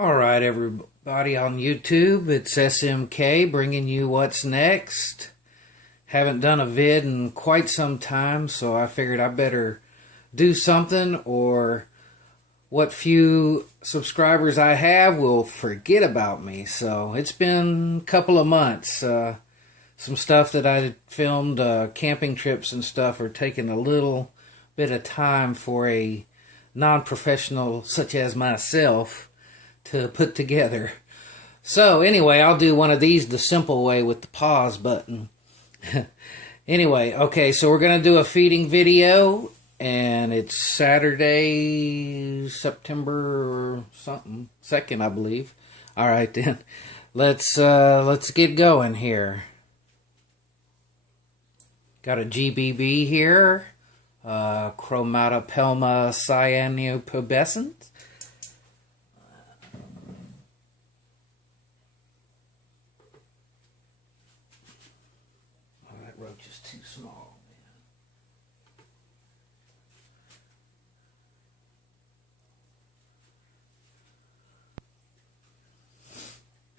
Alright, everybody on YouTube, it's SMK bringing you what's next. Haven't done a vid in quite some time, so I figured I better do something, or what few subscribers I have will forget about me. So it's been a couple of months. Some stuff that I filmed, camping trips and stuff, are taking a little bit of time for a non-professional such as myself to put together. So anyway, I'll do one of these the simple way with the pause button. Anyway, okay, so we're going to do a feeding video, and it's Saturday, September something, 2nd, I believe. All right, then. Let's get going here. Got a GBB here, Chromatopelma cyanopubescens. That roach is too small,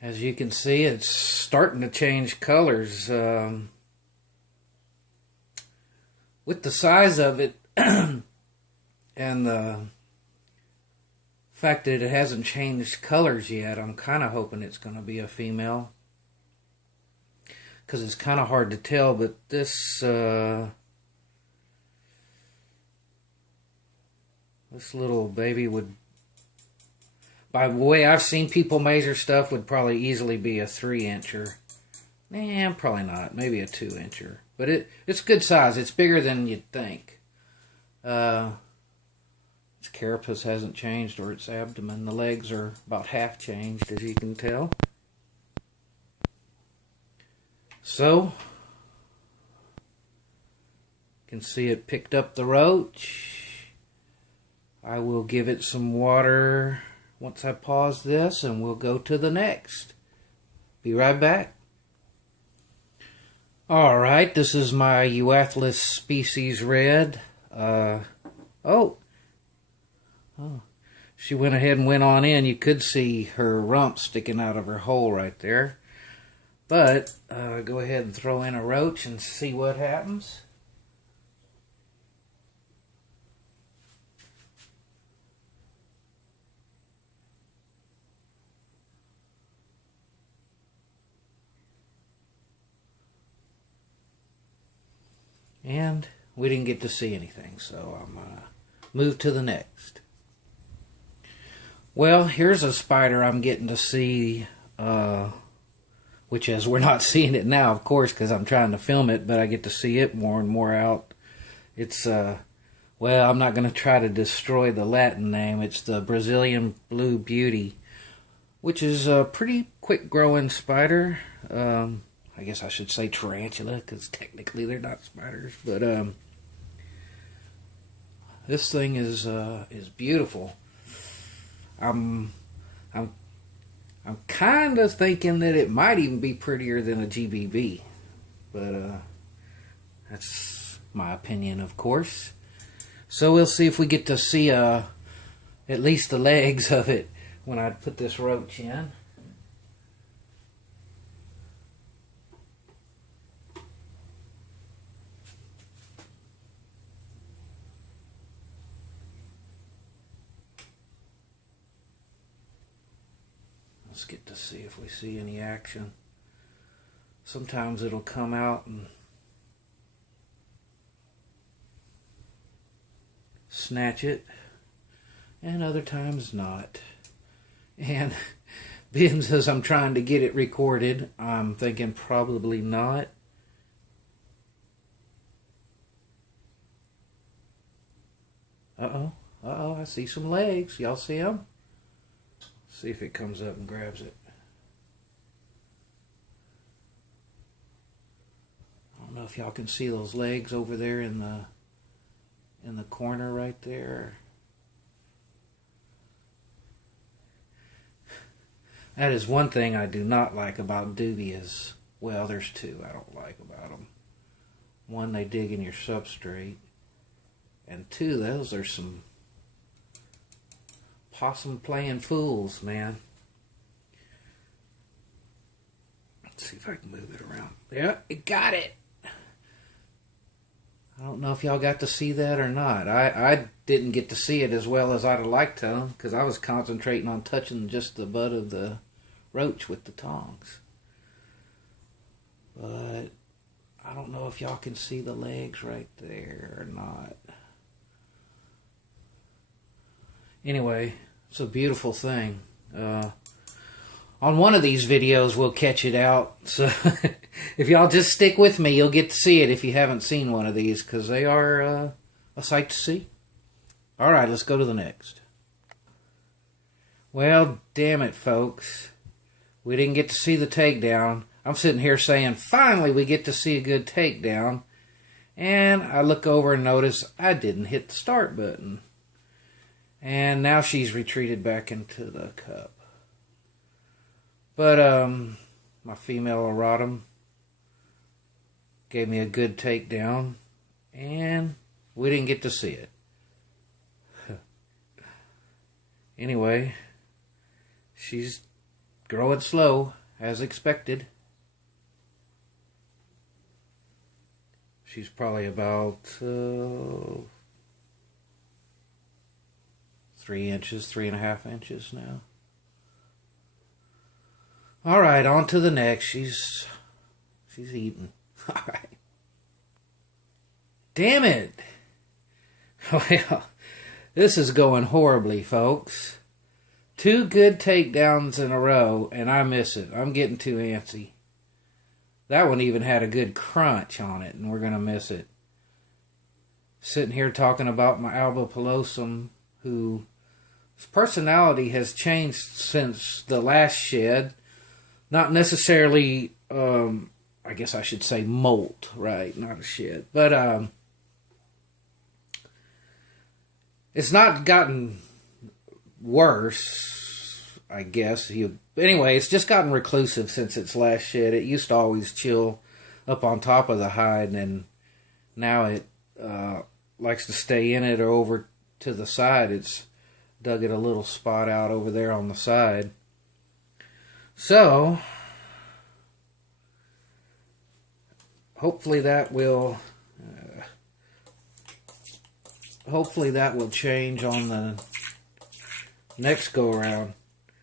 man. As you can see, it's starting to change colors. With the size of it and the fact that it hasn't changed colors yet, I'm kind of hoping it's going to be a female, because it's kind of hard to tell. But this little baby would, by the way I've seen people measure stuff, would probably easily be a 3-incher. Nah, probably not. Maybe a 2-incher. But it's good size. It's bigger than you'd think. Its carapace hasn't changed, or its abdomen. The legs are about half changed, as you can tell. So, you can see it picked up the roach. I will give it some water once I pause this, and we'll go to the next. Be right back. Alright, this is my Euathlus species red. She went ahead and went on in. You could see her rump sticking out of her hole right there. But, go ahead and throw in a roach and see what happens. And we didn't get to see anything, so I'm going to move to the next. Well, here's a spider I'm getting to see, which is, we're not seeing it now, of course, because I'm trying to film it, but I get to see it more and more out. It's, well, I'm not going to try to destroy the Latin name. It's the Brazilian Blue Beauty, which is a pretty quick-growing spider. I guess I should say tarantula, because technically they're not spiders. But this thing is beautiful. I'm kind of thinking that it might even be prettier than a GBB, but that's my opinion, of course. So we'll see if we get to see at least the legs of it when I put this roach in. Let's get to see if we see any action. Sometimes it'll come out and snatch it, and other times not. And being as I'm trying to get it recorded, I'm thinking probably not. Uh-oh, I see some legs. Y'all see them? See if it comes up and grabs it. I don't know if y'all can see those legs over there in the corner right there. That is one thing I do not like about dubias. Well, there's two I don't like about them. One, they dig in your substrate. And two, those are some possum playing fools, man. if I can move it around. Yeah, it got it. I don't know if y'all got to see that or not. I didn't get to see it as well as I'd have liked to, because I was concentrating on touching just the butt of the roach with the tongs. But I don't know if y'all can see the legs right there or not. Anyway, it's a beautiful thing. On one of these videos, we'll catch it out. So if y'all just stick with me, you'll get to see it if you haven't seen one of these, because they are a sight to see. All right, let's go to the next. Well, damn it, folks. We didn't get to see the takedown. I'm sitting here saying, finally we get to see a good takedown. And I look over and notice I didn't hit the start button. And now she's retreated back into the cup. But my female erratum gave me a good takedown, and we didn't get to see it. Anyway, she's growing slow, as expected. She's probably about 3 inches, 3.5 inches now. All right, on to the next. She's eating. All right. Damn it. Well, this is going horribly, folks. 2 good takedowns in a row, and I miss it. I'm getting too antsy. That one even had a good crunch on it, and we're going to miss it. Sitting here talking about my alba pelosum, whose personality has changed since the last shed. Not necessarily, I guess I should say molt, right? Not a shed. But it's not gotten worse, I guess. Anyway, it's just gotten reclusive since its last shed. It used to always chill up on top of the hide, and now it likes to stay in it or over to the side. It's dug it a little spot out over there on the side. So, hopefully that will change on the next go around.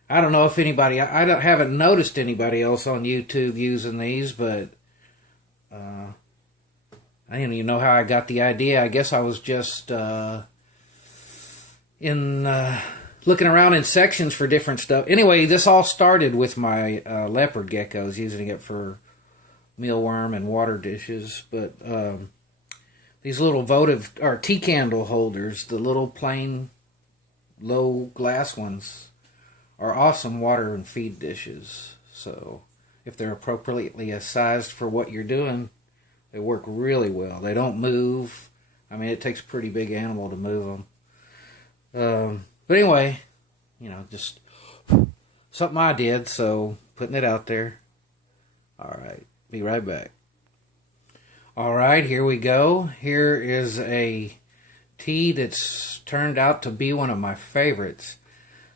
I don't know if anybody, I haven't noticed anybody else on YouTube using these, but I didn't even know how I got the idea. I guess I was just looking around in sections for different stuff. Anyway, this all started with my leopard geckos, using it for mealworm and water dishes. But these little votive or tea candle holders, the little plain low glass ones, are awesome water and feed dishes. So if they're appropriately sized for what you're doing, they work really well. They don't move. I mean, it takes a pretty big animal to move them. But anyway, just something I did, so putting it out there. All right, be right back. All right, here we go. Here is a tea that's turned out to be one of my favorites.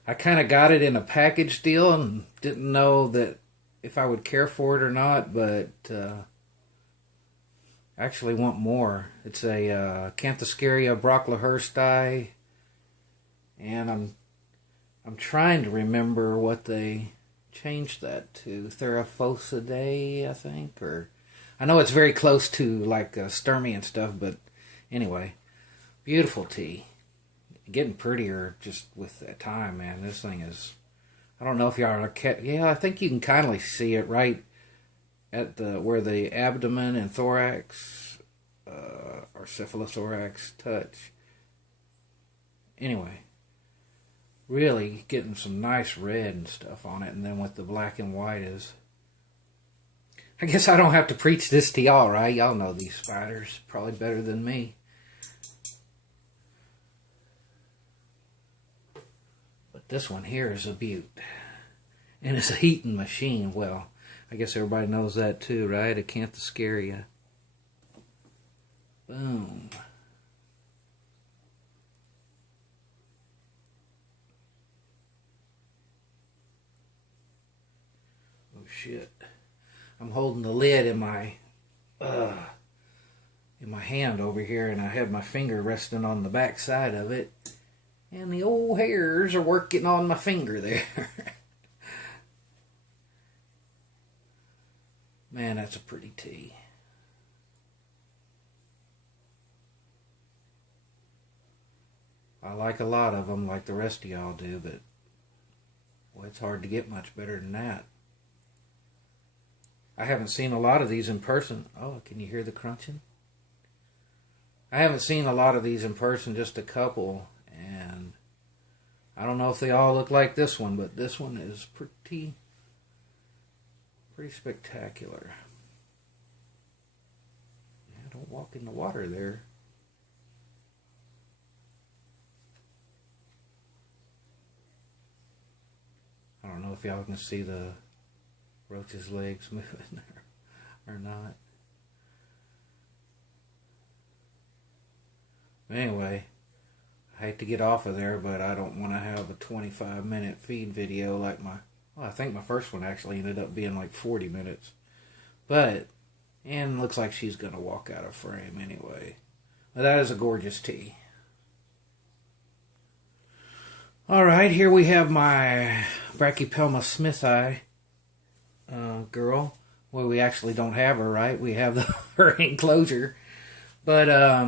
I kind of got it in a package deal and didn't know that if I would care for it or not, but I actually want more. It's a Canthoscaria brocklehursti. And I'm trying to remember what they changed that to. Theraphosidae, I think. Or I know it's very close to like Sturmey and stuff, but anyway. Beautiful tea. Getting prettier just with that time, man. This thing is, I don't know if y'all are, yeah, I think you can kindly see it right at where the abdomen and thorax or cephalothorax touch. Anyway. Really getting some nice red and stuff on it, and then with the black and white is... I guess I don't have to preach this to y'all, right? Y'all know these spiders probably better than me. But this one here is a beaut. And it's a heating machine. Well, I guess everybody knows that too, right? A Canthoscaria. Boom. Shit. I'm holding the lid in my hand over here, and I have my finger resting on the back side of it, and the old hairs are working on my finger there. Man, that's a pretty tea. I like a lot of them like the rest of y'all do, but well, it's hard to get much better than that. I haven't seen a lot of these in person. Oh, can you hear the crunching? I haven't seen a lot of these in person, just a couple, and I don't know if they all look like this one, but this one is pretty spectacular. Yeah, don't walk in the water there. I don't know if y'all can see the roach's legs moving or not. Anyway, I hate to get off of there, but I don't want to have a 25-minute feed video like my... Well, I think my first one actually ended up being like 40 minutes. But, and looks like she's going to walk out of frame anyway. But that is a gorgeous tea. Alright, here we have my Brachypelma smithi girl. Well, we actually don't have her, right? We have her enclosure. But, I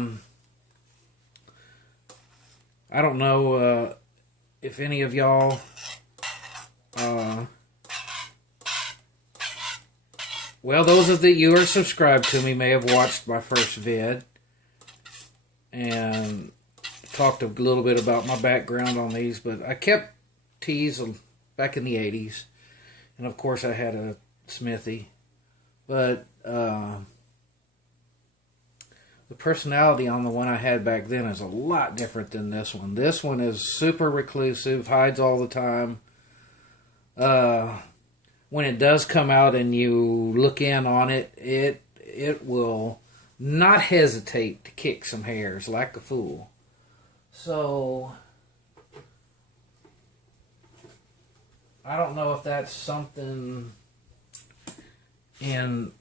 don't know if any of y'all well, those of you who are subscribed to me may have watched my first vid and talked a little bit about my background on these, but I kept teas back in the 80s, and of course I had a smithy, but the personality on the one I had back then is a lot different than this one. This one is super reclusive, hides all the time. When it does come out and you look in on it, it will not hesitate to kick some hairs like a fool. So, I don't know if that's something in...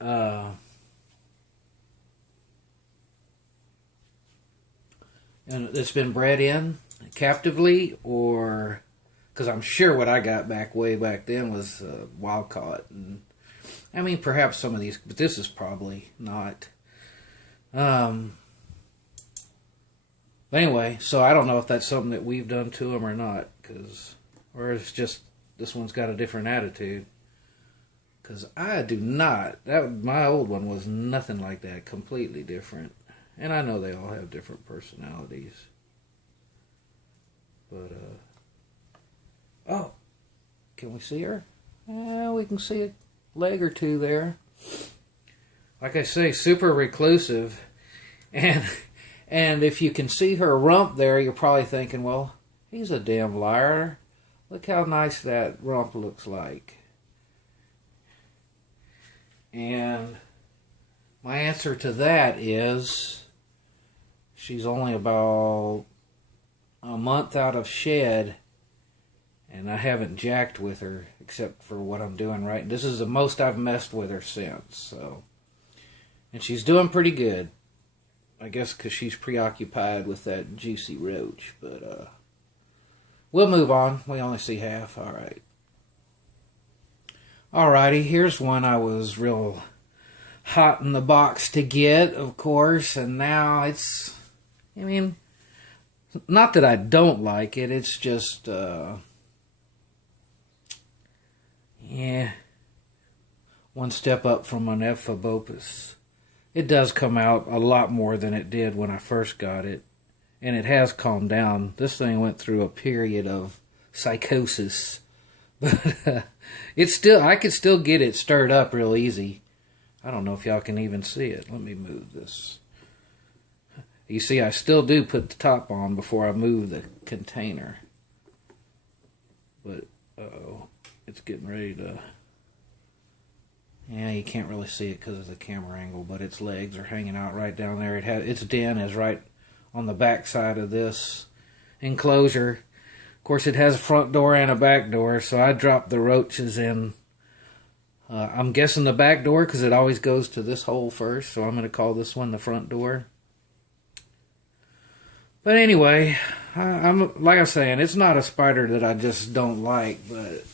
and it's been bred in captively, or because I'm sure what I got way back then was wild caught, and I mean perhaps some of these, but this is probably not. But anyway, so I don't know if that's something that we've done to them or not, or it's just this one's got a different attitude. Because I do not. My old one was nothing like that, completely different. And I know they all have different personalities. But, oh, can we see her? Yeah, we can see a leg or two there. Like I say, super reclusive. And if you can see her rump there, you're probably thinking, well, he's a damn liar. Look how nice that rump looks like. And my answer to that is... she's only about a month out of shed, and I haven't jacked with her except for what I'm doing right. This is the most I've messed with her since. So, and she's doing pretty good. I guess because she's preoccupied with that juicy roach. But we'll move on. We only see half. All right. Alrighty, here's one I was real hot in the box to get, of course, and now it's... I mean, not that I don't like it, it's just, yeah, one step up from an Ephebopus. It does come out a lot more than it did when I first got it, and it has calmed down. This thing went through a period of psychosis, but it's still, I could still get it stirred up real easy. I don't know if y'all can even see it. Let me move this. You see, I still do put the top on before I move the container. But, uh-oh, it's getting ready to... Yeah, you can't really see it because of the camera angle, but its legs are hanging out right down there. Its den is right on the back side of this enclosure. Of course, it has a front door and a back door, so I dropped the roaches in I'm guessing the back door because it always goes to this hole first, so I'm going to call this one the front door. But anyway, I'm like I was saying, it's not a spider that I just don't like, but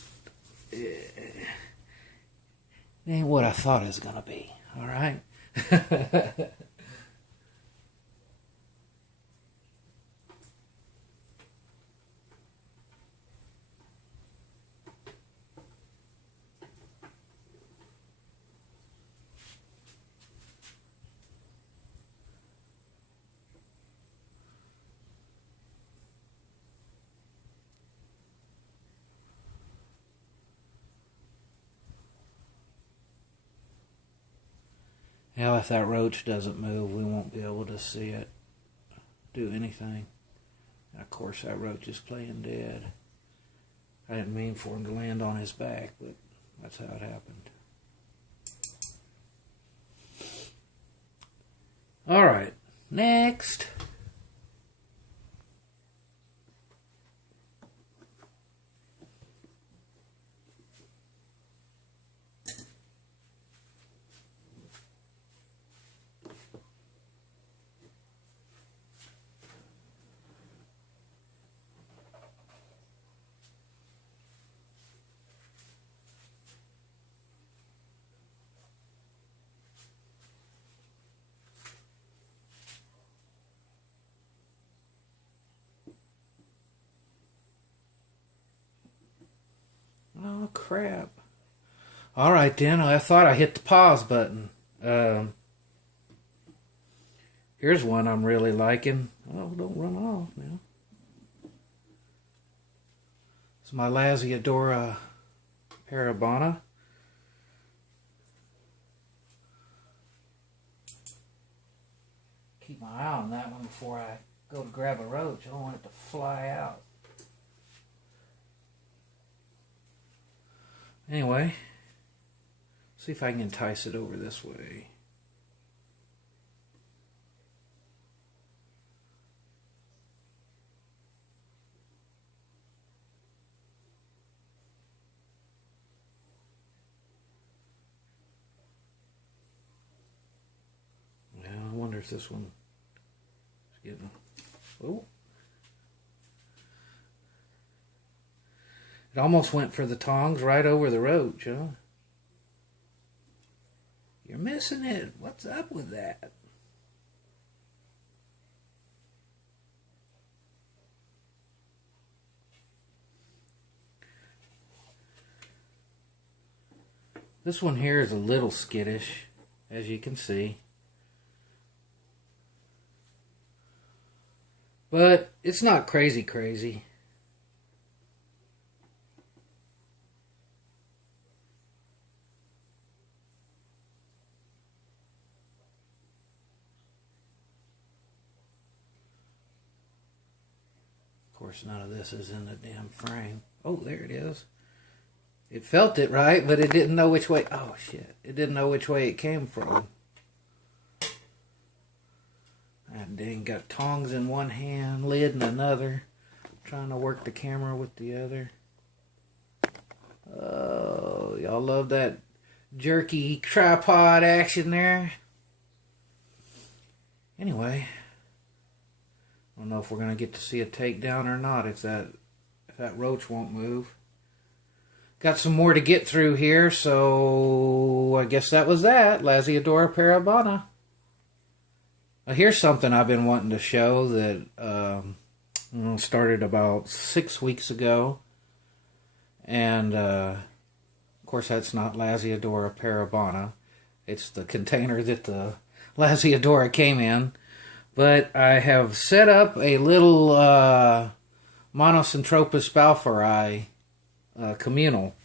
it ain't what I thought it was going to be. All right? Hell, if that roach doesn't move, we won't be able to see it do anything. And of course, that roach is playing dead. I didn't mean for him to land on his back, but that's how it happened. All right, next. Oh, crap. All right, then. I thought I hit the pause button. Here's one I'm really liking. Oh, don't run off now. It's my Lasiodora parabana. Keep my eye on that one before I go to grab a roach. I don't want it to fly out. Anyway, see if I can entice it over this way. Well, I wonder if this one is getting... Oh. It almost went for the tongs right over the roach, huh? You're missing it. What's up with that? This one here is a little skittish, as you can see. But it's not crazy crazy. Of course, none of this is in the damn frame. Oh, there it is. It felt it right, but it didn't know which way. Oh, shit. It didn't know which way it came from. That dang, got tongs in one hand, lid in another. Trying to work the camera with the other. Oh, y'all love that jerky tripod action there. Anyway, I don't know if we're going to get to see a takedown or not if that roach won't move. Got some more to get through here, so I guess that was that. Lasiodora parabana. Here's something I've been wanting to show that started about 6 weeks ago. And, of course, that's not Lasiodora parabana. It's the container that the Lasiodora came in. But I have set up a little Monocentropus balfouri communal.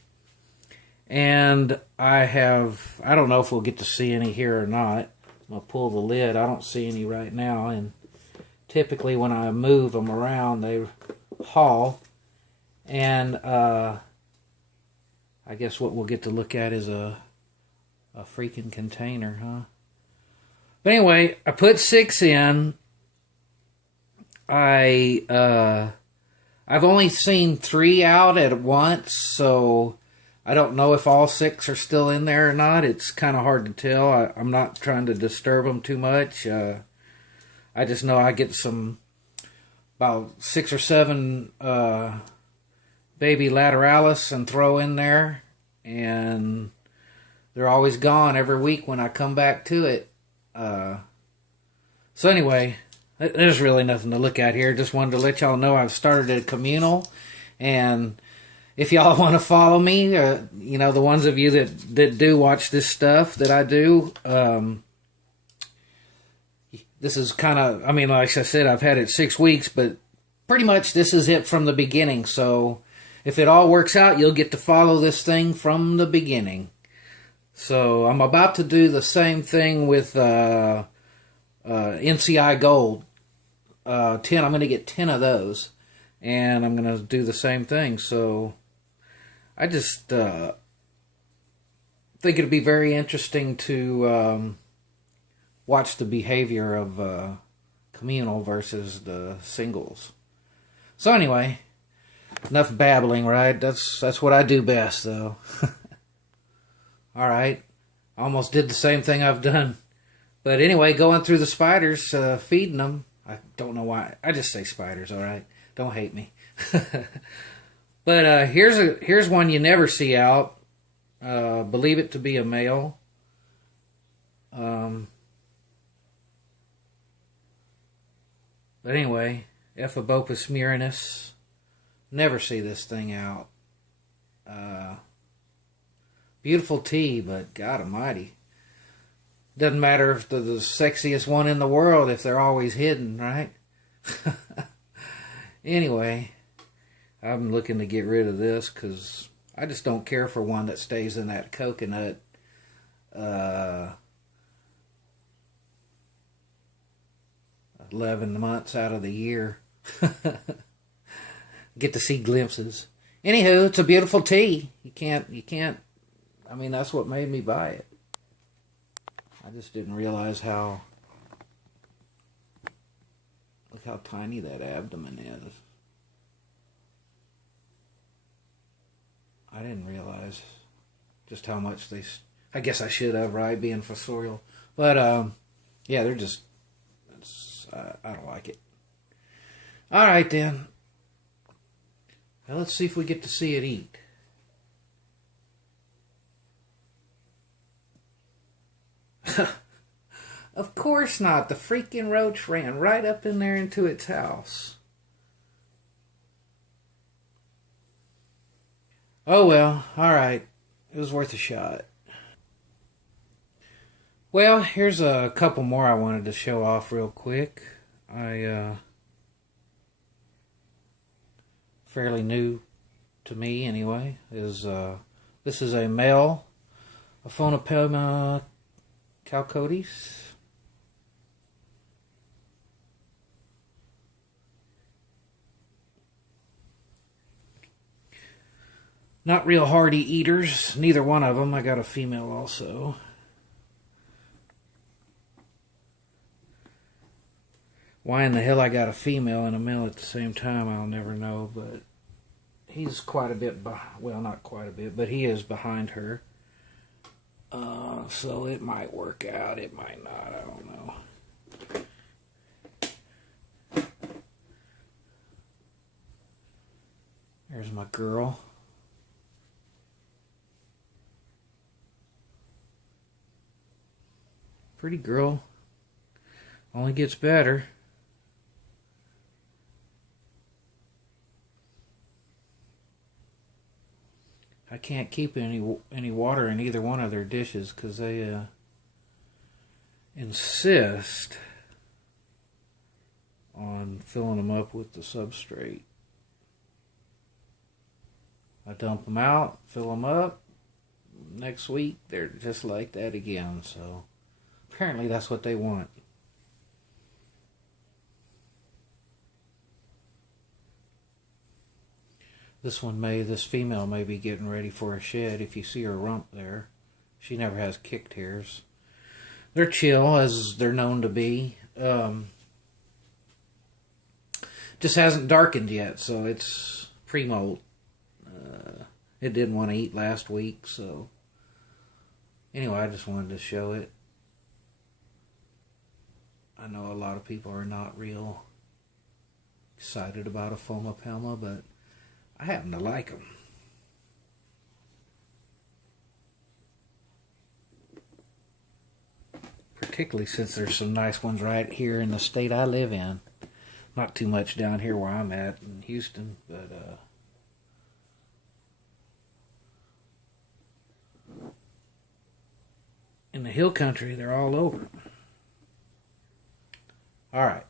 And I don't know if we'll get to see any here or not. I'm going to pull the lid. I don't see any right now. And typically when I move them around, they haul. And I guess what we'll get to look at is a freaking container, huh? But anyway, I put 6 in. I've only seen 3 out at once, so I don't know if all 6 are still in there or not. It's kind of hard to tell. I'm not trying to disturb them too much. I just know I get about 6 or 7 baby lateralis and throw in there, and they're always gone every week when I come back to it. So anyway, there's really nothing to look at here. Just wanted to let y'all know I've started a communal, and if y'all want to follow me, the ones of you that do watch this stuff that I do, this is kind of, like I said, I've had it 6 weeks, but pretty much this is it from the beginning. So if it all works out, you'll get to follow this thing from the beginning. So I'm about to do the same thing with NCI Gold. 10. I'm going to get 10 of those, and I'm going to do the same thing. So I just think it'd be very interesting to watch the behavior of communal versus the singles. So anyway, enough babbling, right? That's what I do best, though. All right, almost did the same thing I've done. But anyway, going through the spiders, feeding them. I don't know why. I just say spiders, all right? Don't hate me. But here's one you never see out. Believe it to be a male. But anyway, Ephebopus murinus. Never see this thing out. Beautiful tea, but God almighty. Doesn't matter if they're the sexiest one in the world if they're always hidden, right? Anyway, I'm looking to get rid of this because I just don't care for one that stays in that coconut 11 months out of the year. Get to see glimpses. Anywho, it's a beautiful tea. You can't, that's what made me buy it. I just didn't realize look how tiny that abdomen is. I didn't realize just how much I guess I should have, right, being fossorial. But, yeah, they're just, I don't like it. All right, then. Well, let's see if we get to see it eat. Of course not. The freaking roach ran right up in there into its house. Oh well, alright. It was worth a shot. Well, here's a couple more I wanted to show off real quick. Fairly new to me anyway. This is a male Aphonopelma calcodes. Not real hardy eaters, neither one of them. I got a female also. Why in the hell I got a female and a male at the same time, I'll never know, but he's quite a bit well, not quite a bit, but he is behind her. So it might work out, it might not, I don't know. There's my girl. Pretty girl. Only gets better. I can't keep any water in either one of their dishes because they insist on filling them up with the substrate. I dump them out, fill them up. Next week, they're just like that again. So apparently that's what they want. This female may be getting ready for a shed. If you see her rump there, she never has kicked hairs. They're chill, as they're known to be. Just hasn't darkened yet, so it's pre-molt. It didn't want to eat last week, so anyway, I just wanted to show it. I know a lot of people are not real excited about a Foma but I happen to like them. Particularly since there's some nice ones right here in the state I live in. Not too much down here where I'm at in Houston, but in the hill country, they're all over. All right.